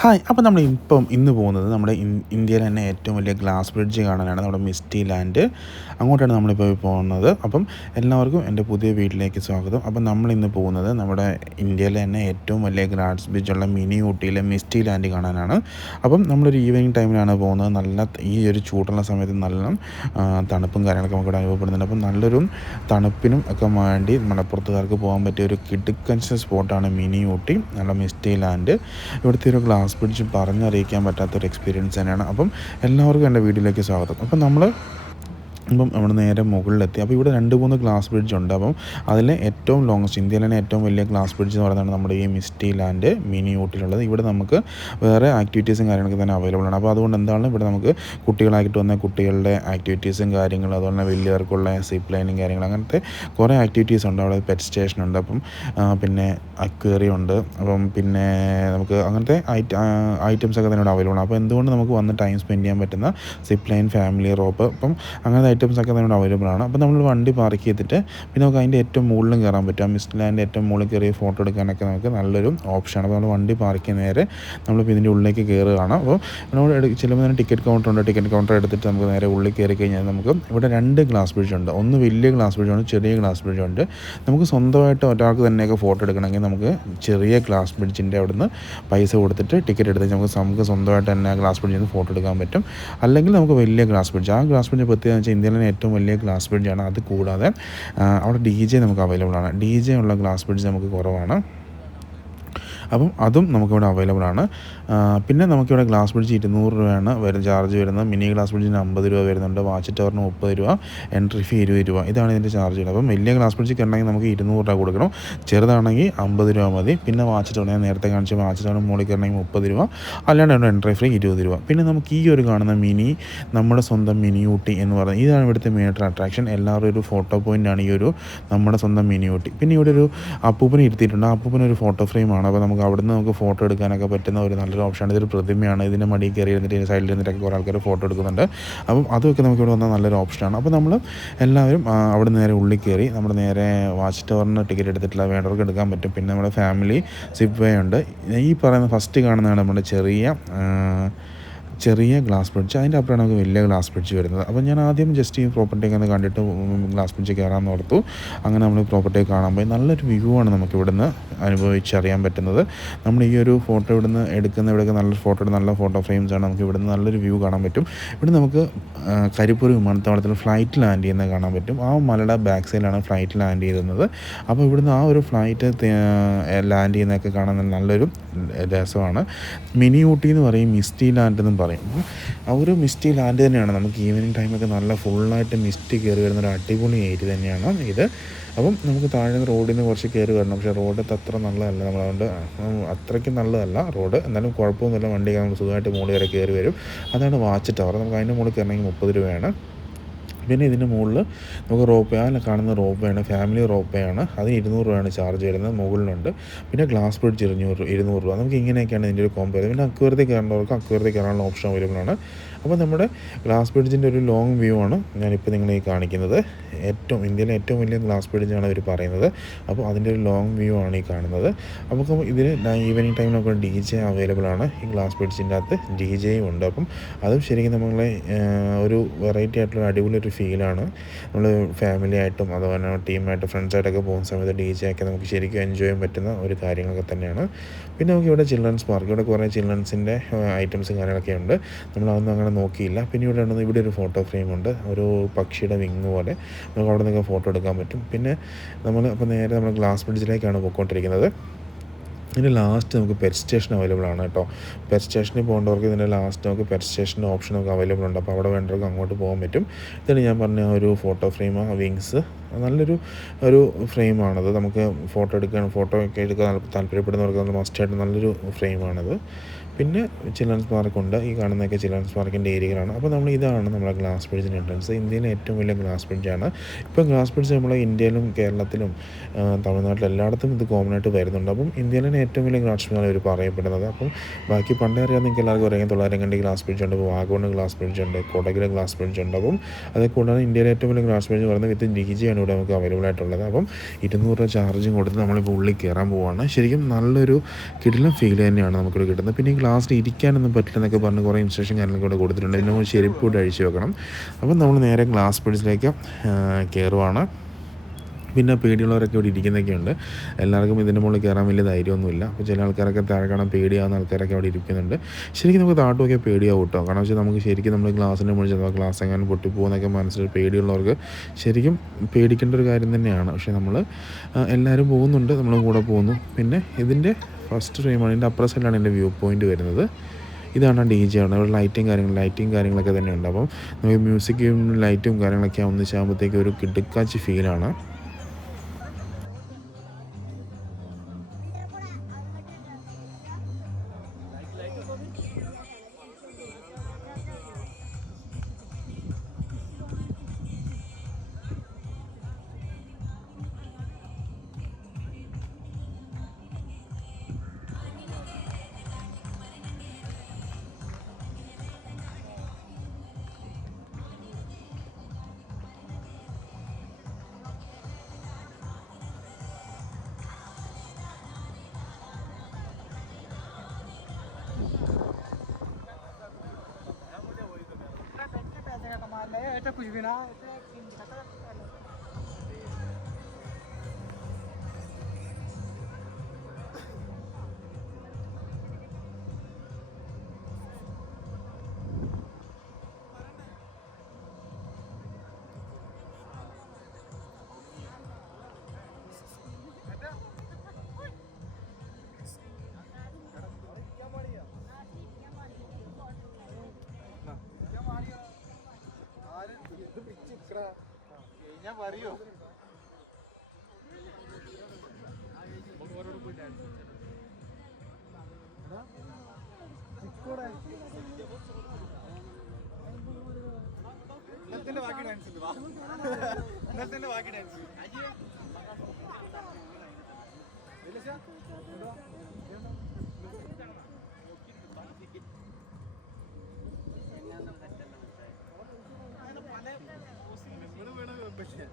Hi. അപ്പോൾ നമ്മൾ ഇന്ന് പോകുന്നത് നമ്മുടെ ഇന്ത്യയിലെ തന്നെ ഏറ്റവും വലിയ ഗ്ലാസ് ബ്രിഡ്ജ് കാണാനാണ്. നമ്മുടെ മിസ്റ്റി ലാൻഡ്. അങ്ങോട്ടാണ് നമ്മളിപ്പോൾ പോകുന്നത്. അപ്പം എല്ലാവർക്കും എൻ്റെ പുതിയ വീട്ടിലേക്ക് സ്വാഗതം. അപ്പം നമ്മളിന്ന് പോകുന്നത് നമ്മുടെ ഇന്ത്യയിലെ തന്നെ ഏറ്റവും വലിയ ഗ്ലാസ് ബ്രിഡ്ജുള്ള മിനി ഊട്ടിയിലെ മിസ്റ്റി ലാൻഡ് കാണാനാണ്. അപ്പം നമ്മളൊരു ഈവനിങ് ടൈമിലാണ് പോകുന്നത്. ഈ ഒരു ചൂടുള്ള സമയത്ത് നല്ല തണുപ്പും കാര്യങ്ങളൊക്കെ നമുക്കിവിടെ അനുഭവപ്പെടുന്നുണ്ട്. അപ്പം നല്ലൊരു തണുപ്പിനും ഒക്കെ വേണ്ടി മലപ്പുറത്തുകാർക്ക് പോകാൻ പറ്റിയ ഒരു കിടുക്കൻ സ്പോട്ടാണ് മിനി ഊട്ടി, നമ്മുടെ മിസ്റ്റി ലാൻഡ്. ഇവിടുത്തെ ഒരു ഗ്ലാസ് ബ്രിഡ്ജ് പറഞ്ഞറിയിക്കാൻ പറ്റാത്തൊരു എക്സ്പീരിയൻസ് തന്നെയാണ്. അപ്പം എല്ലാവർക്കും എൻ്റെ വീഡിയോയിലേക്ക് സ്വാഗതം. അപ്പം നമ്മൾ നേരെ മുകളിലെത്തി. അപ്പോൾ ഇവിടെ 2-3 ഗ്ലാസ് ബ്രിഡ്ജ് ഉണ്ട്. അപ്പം അതിലെ ഏറ്റവും ലോങ്ങസ്റ്റ്, ഇന്ത്യയിലെ തന്നെ ഏറ്റവും വലിയ ഗ്ലാസ് ബ്രിഡ്ജ് എന്ന് പറയുന്നത് നമ്മുടെ ഈ മിസ്റ്റി ലാൻഡ് മിനി ഊട്ടിയിലുള്ളത്. ഇവിടെ നമുക്ക് വേറെ ആക്ടിവിറ്റീസും കാര്യങ്ങളൊക്കെ തന്നെ അവൈലബിൾ ആണ്. അപ്പോൾ അതുകൊണ്ട് എന്താണ് ഇവിടെ നമുക്ക് കുട്ടികളായിട്ട് വന്ന കുട്ടികളുടെ ആക്ടിവിറ്റീസും കാര്യങ്ങളും, അതുപോലെ തന്നെ വലിയവർക്കുള്ള സിപ്പ് ലൈനും കാര്യങ്ങൾ, അങ്ങനത്തെ കുറേ ആക്ടിവിറ്റീസ് ഉണ്ട്. അവിടെ പെറ്റ് സ്റ്റേഷൻ ഉണ്ട്. അപ്പം പിന്നെ അക്വേറിയം ഉണ്ട്. അപ്പം പിന്നെ നമുക്ക് അങ്ങനത്തെ ഐറ്റംസൊക്കെ തന്നെ ഇവിടെ അവൈലബിൾ ആണ്. അപ്പോൾ എന്തുകൊണ്ട് നമുക്ക് വന്ന് ടൈം സ്പെൻഡ് ചെയ്യാൻ പറ്റുന്ന സിപ്പ് ലൈൻ, ഫാമിലി റോപ്പ്, അപ്പം അങ്ങനത്തെ ഐറ്റംസൊക്കെ നമ്മുടെ അവൈലബിൾ ആണ്. അപ്പോൾ നമ്മൾ വണ്ടി പാർക്ക് ചെയ്തിട്ട് പിന്നെ നമുക്ക് അതിൻ്റെ ഏറ്റവും മുകളിലും കയറാൻ പറ്റും. മിസ്റ്റ് ലാൻഡ് ഏറ്റവും മുകളിൽ കയറി ഫോട്ടോ എടുക്കാനൊക്കെ നമുക്ക് നല്ലൊരു ഓപ്ഷനാണ്. അപ്പോൾ നമ്മൾ വണ്ടി പാർക്ക് ചെയ്യുന്ന നേരെ നമ്മളിപ്പോൾ ഇതിൻ്റെ ഉള്ളിലേക്ക് കയറുകയാണ്. അപ്പോൾ നമ്മൾ ചെല്ലുമ്പോൾ തന്നെ ടിക്കറ്റ് കൗണ്ടർ ഉണ്ട്. ടിക്കറ്റ് കൗണ്ടർ എടുത്തിട്ട് നമുക്ക് നേരെ ഉള്ളിൽ കയറി കഴിഞ്ഞാൽ നമുക്ക് ഇവിടെ 2 ഗ്ലാസ് ബ്രിഡ്ജ് ഉണ്ട്. ഒന്ന് വലിയ ഗ്ലാസ് ബ്രിഡ്ജ് ഉണ്ട്, ചെറിയ ഗ്ലാസ് ബ്രിഡ്ജ് ഉണ്ട്. നമുക്ക് സ്വന്തമായിട്ട് ഒരാൾക്ക് തന്നെയൊക്കെ ഫോട്ടോ എടുക്കണമെങ്കിൽ നമുക്ക് ചെറിയ ഗ്ലാസ് ബ്രിഡ്ജിൻ്റെ അവിടുന്ന് പൈസ കൊടുത്തിട്ട് ടിക്കറ്റ് എടുത്ത് നമുക്ക് സ്വന്തമായിട്ട് തന്നെ ഗ്ലാസ് ബ്രിഡ്ജിൽ നിന്ന് ഫോട്ടോ എടുക്കാൻ പറ്റും. അല്ലെങ്കിൽ നമുക്ക് വലിയ ഗ്ലാസ് ബ്രിഡ്ജ്, ആ ഗ്ലാസ് ബ്രിഡ്ജ് പ്രത്യേകത വെച്ചാൽ ഇന്ത്യയിലെ ഏറ്റവും വലിയ ഗ്ലാസ് ബ്രിഡ്ജാണ്. അത് കൂടാതെ അവിടെ DJ നമുക്ക് അവൈലബിൾ ആണ്. DJ ഉള്ള ഗ്ലാസ് ബ്രിഡ്ജ് നമുക്ക് കുറവാണ്. അപ്പം അതും നമുക്കിവിടെ അവൈലബിൾ ആണ്. പിന്നെ നമുക്കിവിടെ ഗ്ലാസ് ബ്രിഡ്ജ് 200 രൂപയാണ് ചാർജ് വരുന്നത്. മിനി ഗ്ലാസ് ബ്രിഡ്ജിന് 50 രൂപ വരുന്നുണ്ട്. വാച്ച് ടവറിന് 30 രൂപ, എൻട്രി ഫീ 20 രൂപ. ഇതാണ് ഇതിൻ്റെ ചാർജ് വരുന്നത്. അപ്പം വലിയ ഗ്ലാസ് ബ്രിഡ്ജ് ഉണ്ടെങ്കിൽ നമുക്ക് 200 രൂപ കൊടുക്കണം. ചെറുതാണെങ്കിൽ 50 രൂപ മതി. പിന്നെ വാച്ച് ടവർ, ഞാൻ നേരത്തെ കാണിച്ച വാച്ച് ടവറിന് മുകളിൽ കയറണമെങ്കിൽ 30 രൂപ, അല്ലാണ്ട് എൻട്രി ഫീ 20 രൂപ. പിന്നെ നമുക്ക് ഈ ഒരു കാണുന്ന നമ്മുടെ സ്വന്തം മിനി ഊട്ടി എന്ന് പറയുന്നത്, ഇതാണ് ഇവിടുത്തെ മെയിനായിട്ട് അട്രാക്ഷൻ. എല്ലാവരും ഒരു ഫോട്ടോ പോയിൻ്റാണ് ഈ ഒരു നമ്മുടെ സ്വന്തം മിനി ഊട്ടി. പിന്നെ ഇവിടെ ഒരു അപ്പൂപ്പനെ ഇരുത്തിയിട്ടുണ്ട്. ആ അപ്പൂപ്പനൊരു ഫോട്ടോ ഫ്രെയിമാണ്. അപ്പോൾ അവിടുന്ന് നമുക്ക് ഫോട്ടോ എടുക്കാനൊക്കെ പറ്റുന്ന ഒരു നല്ലൊരു ഓപ്ഷനാണ്. ഇതൊരു പ്രതിമയാണ്. ഇതിൻ്റെ മടിയിൽ കയറി ഇരുന്നിട്ട് സൈഡിൽ ഇരുന്നിട്ടൊക്കെ കുറേ ആൾക്കാർ ഫോട്ടോ എടുക്കുന്നുണ്ട്. അപ്പം അതൊക്കെ നമുക്ക് ഇവിടെ വന്നാൽ നല്ലൊരു ഓപ്ഷനാണ്. അപ്പോൾ നമ്മൾ എല്ലാവരും അവിടെ നേരെ ഉള്ളിൽ കയറി നമ്മുടെ നേരെ വാച്ച് ടവറിന് ടിക്കറ്റ് എടുത്തിട്ടില്ല, വേണ്ടവർക്ക് എടുക്കാൻ പറ്റും. പിന്നെ നമ്മുടെ ഫാമിലി സിപ്പ് വേ ഉണ്ട്. ഈ പറയുന്ന ഫസ്റ്റ് കാണുന്നതാണ് നമ്മുടെ ചെറിയ ഗ്ലാസ് ബ്രിഡ്ജ്. അതിൻ്റെ അപ്പുറമാണ് നമുക്ക് വലിയ ഗ്ലാസ് ബ്രിഡ്ജ് വരുന്നത്. അപ്പോൾ ഞാൻ ആദ്യം ജസ്റ്റ് ഈ പ്രോപ്പർട്ടിയൊക്കെ ഒന്ന് കണ്ടിട്ട് ഗ്ലാസ് ബ്രിഡ്ജ് കയറാമെന്ന് ഓർത്തു. അങ്ങനെ നമ്മൾ പ്രോപ്പർട്ടിയൊക്കെ കാണാൻ പോയി. നല്ലൊരു വ്യൂ ആണ് നമുക്ക് ഇവിടുന്ന് അനുഭവിച്ചറിയാൻ പറ്റുന്നത്. നമ്മൾ ഈ ഒരു ഫോട്ടോ ഇവിടുന്ന് ഇവിടെയൊക്കെ നല്ലൊരു നല്ല ഫോട്ടോ ഫ്രെയിംസാണ്. നമുക്ക് ഇവിടുന്ന് നല്ലൊരു വ്യൂ കാണാൻ പറ്റും. ഇവിടെ നമുക്ക് കരിപ്പൂർ വിമാനത്താവളത്തിൽ ഫ്ലൈറ്റ് ലാൻഡ് ചെയ്യുന്നത് കാണാൻ പറ്റും. ആ മലയുടെ ബാക്ക് സൈഡിലാണ് ഫ്ലൈറ്റ് ലാൻഡ് ചെയ്യുന്നത്. അപ്പോൾ ഇവിടുന്ന് ആ ഒരു ഫ്ലൈറ്റ് ലാൻഡ് ചെയ്യുന്നതൊക്കെ കാണാൻ നല്ലൊരു രസമാണ്. മിനി ഊട്ടി എന്ന് പറയും, മിസ്റ്റി ലാൻഡ് എന്നും പറയും. ആ ഒരു മിസ്റ്റി ലാൻഡ് തന്നെയാണ്. നമുക്ക് ഈവനിങ് ടൈമൊക്കെ നല്ല ഫുള്ളായിട്ട് മിസ്റ്റ് കയറി വരുന്നൊരു അടിപൊളി ഏരിയ തന്നെയാണ് ഇത്. അപ്പം നമുക്ക് താഴെ റോഡിൽ നിന്ന് കുറച്ച് കയറി വരണം. പക്ഷേ റോഡ് അത്ര നല്ലതല്ല. നമ്മളതുകൊണ്ട് അത്രയ്ക്ക് നല്ലതല്ല റോഡ്. എന്നാലും കുഴപ്പമൊന്നുമില്ല, വണ്ടിയൊക്കെ നമുക്ക് സുഖമായിട്ട് മുകളിൽ വരെ കയറി വരും. അതാണ് വാച്ച് ടവർ. നമുക്ക് അതിൻ്റെ മുകളിൽ കയറണമെങ്കിൽ 30 രൂപയാണ്. പിന്നെ ഇതിൻ്റെ മുകളിൽ നമുക്ക് റോപ്പ് കാണുന്ന റോപ്പയാണ്, ഫാമിലി റോപ്പയാണ്. അതിന് 200 രൂപയാണ് ചാർജ് വരുന്നത്. മുകളിലുണ്ട്. പിന്നെ ഗ്ലാസ് ബ്രിഡ്ജ് 200 രൂപ. നമുക്ക് ഇങ്ങനെയൊക്കെയാണ് ഇതിൻ്റെ ഒരു കോമ്പോ. പിന്നെ അക്വേറിയത്തിൽ കയറേണ്ടവർക്ക് അക്വേറിയത്തിൽ കയറാനുള്ള ഓപ്ഷൻ അവൈലബിൾ ആണ്. അപ്പോൾ നമ്മുടെ ഗ്ലാസ് ബ്രിഡ്ജിൻ്റെ ഒരു ലോങ് വ്യൂ ആണ് ഞാനിപ്പോൾ നിങ്ങളെ കാണിക്കുന്നത്. ഇന്ത്യയിലെ ഏറ്റവും വലിയ ഗ്ലാസ് ബ്രിഡ്ജാണ് അവർ പറയുന്നത്. അപ്പോൾ അതിൻ്റെ ഒരു ലോങ് വ്യൂ ആണ് ഈ കാണുന്നത്. അപ്പോൾ ഇതിൽ ഈവനിങ് ടൈമിലൊക്കെ DJ അവൈലബിൾ ആണ്. ഈ ഗ്ലാസ് ബ്രിഡ്ജിൻ്റെ അകത്ത് DJയും ഉണ്ട്. അപ്പം അതും ശരിക്കും നമ്മളെ ഒരു വെറൈറ്റി ആയിട്ടുള്ള അടിപൊളി ഒരു ഫീലാണ്. നമ്മൾ ഫാമിലി ആയിട്ടും അതുപോലെ ടീമായിട്ട് ഫ്രണ്ട്സായിട്ടൊക്കെ പോകുന്ന സമയത്ത് DJ ഒക്കെ നമുക്ക് ശരിക്കും എൻജോയ് ചെയ്യാൻ പറ്റുന്ന ഒരു കാര്യങ്ങളൊക്കെ തന്നെയാണ്. പിന്നെ നമുക്ക് ഇവിടെ ചിൽഡ്രൻസ് പാർക്ക്, ഇവിടെ കുറേ ചിൽഡ്രൻസിൻ്റെ ഐറ്റംസും കാര്യങ്ങളൊക്കെ ഉണ്ട്. നമ്മളതൊന്നും അങ്ങനെ നോക്കിയില്ല. പിന്നെ ഇവിടെ ഒരു ഫോട്ടോ ഫ്രെയിം ഉണ്ട്, ഒരു പക്ഷിയുടെ വിങ് പോലെ. നമുക്ക് അവിടെ നിന്നൊക്കെ ഫോട്ടോ എടുക്കാൻ പറ്റും. പിന്നെ അപ്പോൾ നേരെ നമ്മൾ ഗ്ലാസ് ബ്രിഡ്ജിലേക്കാണ് പോയിക്കൊണ്ടിരിക്കുന്നത്. ഇതിൻ്റെ ലാസ്റ്റ് നമുക്ക് പെറ്റ് സ്റ്റേഷൻ അവൈലബിൾ ആണ് കേട്ടോ. പെറ്റ് സ്റ്റേഷനിൽ പോകേണ്ടവർക്ക് ഇതിൻ്റെ ലാസ്റ്റ് നമുക്ക് പെറ്റ് സ്റ്റേഷൻ്റെ ഓപ്ഷൻ നമുക്ക് അവൈലബിൾ ഉണ്ട്. അപ്പോൾ അവിടെ വേണ്ടവർക്ക് അങ്ങോട്ട് പോകാൻ പറ്റും. ഇതാണ് ഞാൻ പറഞ്ഞ ഒരു ഫോട്ടോ ഫ്രെയിം, ആ വിങ്സ് നല്ലൊരു ഫ്രെയിമാണത്. നമുക്ക് ഫോട്ടോ ഒക്കെ എടുക്കാൻ താല്പര്യപ്പെടുന്നവർക്ക് മസ്റ്റായിട്ട് നല്ലൊരു ഫ്രെയിമാണത്. പിന്നെ ചിൽഡ്രൻസ് പാർക്കുണ്ട്. ഈ കാണുന്നതൊക്കെ ചിൽഡ്രൻസ് പാർക്കിൻ്റെ ഏരിയകളാണ്. അപ്പോൾ ഇതാണ് നമ്മുടെ ഗ്ലാസ് ബ്രിഡ്ജിൻ്റെ എൻട്രൻസ്. ഇന്ത്യയിലെ ഏറ്റവും വലിയ ഗ്ലാസ് ബ്രിഡ്ജാണ്. ഇപ്പോൾ ഗ്ലാസ് ബ്രിഡ്ജ് നമ്മളെ ഇന്ത്യയിലും കേരളത്തിലും തമിഴ്നാട്ടിലും എല്ലായിടത്തും ഇത് കോമൺ ആയിട്ട് വരുന്നുണ്ട്. അപ്പം ഇന്ത്യയിലെ ഏറ്റവും വലിയ ഗ്ലാസ് ബ്രിഡ്ജാണ് ഇവർ പറയപ്പെടുന്നത്. അപ്പം ബാക്കി പണ്ടേ അറിയാൻ നിങ്ങൾക്ക് എല്ലാവർക്കും അറിയാം, തൊള്ളായിരങ്കണ്ടി ഗ്ലാസ് ബ്രിഡ്ജ് ഉണ്ട്, വാഗമൺ ഗ്ലാസ് ബ്രിഡ്ജ് ഉണ്ട്, കൊടകിലെ ഗ്ലാസ് ബ്രിഡ്ജ് ഉണ്ട്. അപ്പം അത് കൂടാതെ ഇന്ത്യയിലെ ഏറ്റവും വലിയ ഗ്ലാസ് ബ്രിഡ്ജ് പറയുന്നത് വിത്ത് DJ ആണ് ഇവിടെ നമുക്ക് അവൈലബിൾ ആയിട്ടുള്ളത്. അപ്പം 200 രൂപ ചാർജും കൊടുത്ത് നമ്മളിപ്പോൾ ഉള്ളിൽ കയറാൻ പോവുകയാണ്. ശരിക്കും നല്ലൊരു കിടിലൻ ഫീൽ തന്നെയാണ് നമുക്കിവിടെ കിട്ടുന്നത്. പിന്നെ ഈ ഗ്ലാസ്സിൽ ഇരിക്കാനൊന്നും പറ്റില്ലെന്നൊക്കെ പറഞ്ഞ് കുറേ ഇൻസ്ട്രക്ഷൻ കാര്യങ്ങളൊക്കെ ഇവിടെ കൊടുത്തിട്ടുണ്ട്. പിന്നെ നമ്മൾ ചെരുപ്പ് കൂടെ അഴിച്ച് വെക്കണം. അപ്പം നമ്മൾ നേരെ ഗ്ലാസ് ബ്രിഡ്ജിലേക്ക് കയറുവാണ്. പിന്നെ പേടിയുള്ളവരൊക്കെ ഇവിടെ ഇരിക്കുന്നൊക്കെ ഉണ്ട്. എല്ലാവർക്കും ഇതിൻ്റെ മുകളിൽ കയറാൻ വലിയ ധൈര്യമൊന്നുമില്ല. അപ്പോൾ ചില ആൾക്കാരൊക്കെ താഴെ കാണാൻ പേടിയാവുന്ന ആൾക്കാരൊക്കെ അവിടെ ഇരിക്കുന്നുണ്ട്. ശരിക്കും നമുക്ക് താഴോട്ടൊക്കെ പേടിയാവും കേട്ടോ. കാരണം വെച്ചാൽ നമുക്ക് ശരിക്കും നമ്മൾ ഗ്ലാസിൻ്റെ മുകളിൽ ചെന്നാൽ ഗ്ലാസ് എങ്ങനെ പൊട്ടിപ്പോകുന്നൊക്കെ മനസ്സിൽ പേടിയുള്ളവർക്ക് ശരിക്കും പേടിക്കേണ്ട ഒരു കാര്യം തന്നെയാണ്. പക്ഷേ നമ്മൾ എല്ലാവരും പോകുന്നുണ്ട്, നമ്മൾ കൂടെ പോകുന്നു. പിന്നെ ഇതിൻ്റെ ഫസ്റ്റ് ഫ്രെയിമാണ്, ഇതിൻ്റെ അപ്പുറ സൈഡിലാണ് എൻ്റെ വ്യൂ പോയിൻ്റ് വരുന്നത്. ഇതാണ് DJ ആണ്. ഇവിടെ ലൈറ്റിങ് കാര്യങ്ങളൊക്കെ തന്നെയുണ്ട്. അപ്പം നമുക്ക് മ്യൂസിക്കും ലൈറ്റും കാര്യങ്ങളൊക്കെ ഒന്നിച്ചാകുമ്പോഴത്തേക്ക് ഒരു കിടുക്കാച്ചി ഫീലാണ്. कुछ भी ना ഞാൻ പറയോ ഇന്നത്തെ ബാക്കി ഡാൻസ് ഉണ്ട്. ഇന്നത്തെ ബാക്കി ഡാൻസ് പക്ഷേ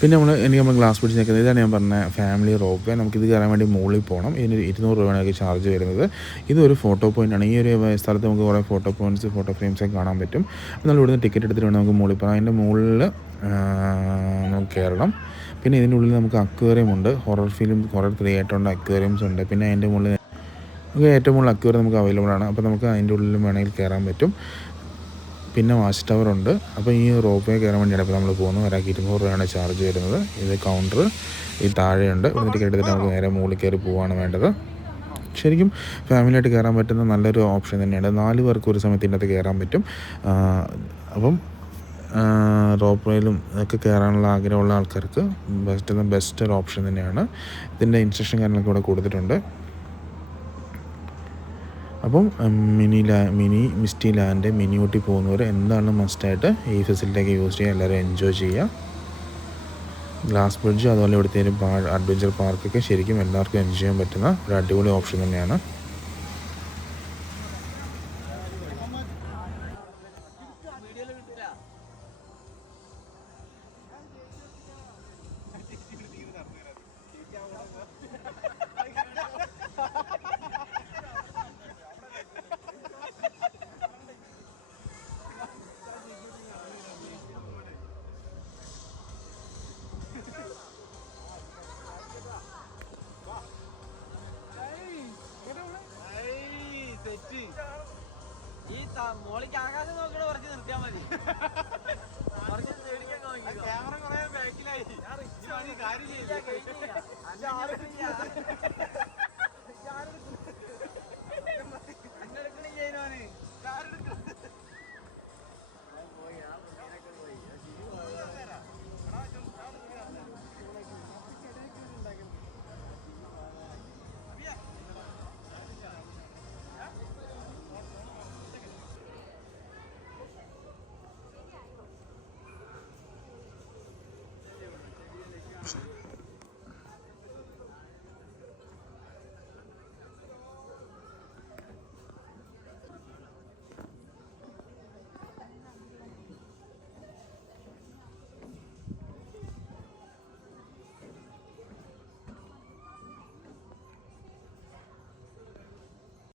പിന്നെ നമ്മൾ ഗ്ലാസ് ബ്രിഡ്ജ് നിൽക്കുന്നത് ഇതാണ് ഞാൻ പറഞ്ഞ ഫാമിലി റോപ്പ് വേ. നമുക്കിത് കയറാൻ വേണ്ടി മുകളിൽ പോകണം. ഇതിന് 200 രൂപയാണ് ചാർജ് വരുന്നത്. ഇതൊരു ഫോട്ടോ പോയിൻ്റാണ്. ഈ ഒരു സ്ഥലത്ത് നമുക്ക് കുറേ ഫോട്ടോ പോയിൻറ്റ്സ് ഫോട്ടോ ഫ്രെയിംസൊക്കെ കാണാൻ പറ്റും. നമ്മൾ ഇവിടുന്ന് ടിക്കറ്റ് എടുത്തിട്ട് വേണം നമുക്ക് മുകളിൽ പോകാം. അതിൻ്റെ മുകളിൽ നമുക്ക് കയറണം. പിന്നെ ഇതിൻ്റെ ഉള്ളിൽ നമുക്ക് അക്വേറിയം ഉണ്ട്. ഹൊറർ തിയേറ്ററുണ്ട്, അക്വേറിയംസ് ഉണ്ട്. പിന്നെ അതിൻ്റെ മുകളിൽ ഏറ്റവും മുകളിൽ അക്വേറിയം നമുക്ക് അവൈലബിൾ ആണ്. അപ്പോൾ നമുക്ക് അതിൻ്റെ ഉള്ളിൽ വേണമെങ്കിൽ കയറാൻ പറ്റും. പിന്നെ വാച്ച് ടവർ ഉണ്ട്. അപ്പോൾ ഈ റോപ്പ് വേ കയറാൻ വേണ്ടിയാണ് ഇപ്പോൾ നമ്മൾ പോകുന്നത്. ഒരാൾക്ക് 200 രൂപയാണ് ചാർജ് വരുന്നത്. ഇത് കൗണ്ടർ ഈ താഴെയുണ്ട്. ഇവിടെ ടിക്കറ്റ് എടുത്തിട്ട് നമുക്ക് നേരെ മുകളിൽ കയറി പോവുകയാണ് വേണ്ടത്. ശരിക്കും ഫാമിലിയായിട്ട് കയറാൻ പറ്റുന്ന നല്ലൊരു ഓപ്ഷൻ തന്നെയാണ്. 4 പേർക്ക് ഒരു സമയത്ത് ഇതിനകത്ത് കയറാൻ പറ്റും. അപ്പം റോപ്പ് വേയിലും ഒക്കെ കയറാനുള്ള ആഗ്രഹമുള്ള ആൾക്കാർക്ക് ബെസ്റ്റ് ഒരു ഓപ്ഷൻ തന്നെയാണ്. ഇതിൻ്റെ ഇൻസ്ട്രക്ഷൻ കാര്യങ്ങളൊക്കെ ഇവിടെ കൊടുത്തിട്ടുണ്ട്. അപ്പം mini misty land mini Ooty പോകുന്നവർ എന്തായാലും മസ്റ്റായിട്ട് ഈ ഫെസിലിറ്റിയൊക്കെ യൂസ് ചെയ്യുക. എല്ലാവരും എൻജോയ് ചെയ്യുക. ഗ്ലാസ് ബ്രിഡ്ജ് അതുപോലെ ഇവിടുത്തെ ഒരു അഡ്വഞ്ചർ പാർക്കൊക്കെ ശരിക്കും എല്ലാവർക്കും എൻജോയ് ചെയ്യാൻ പറ്റുന്ന ഒരു അടിപൊളി ഓപ്ഷൻ തന്നെയാണ്. മോളിക്ക് ആകാശം നോക്കിയിട്ട് കുറച്ച് നിർത്തിയാൽ മതി. ക്യാമറ കുറെ ബാക്കിലായി. കാര്യം ചെയ്യില്ല.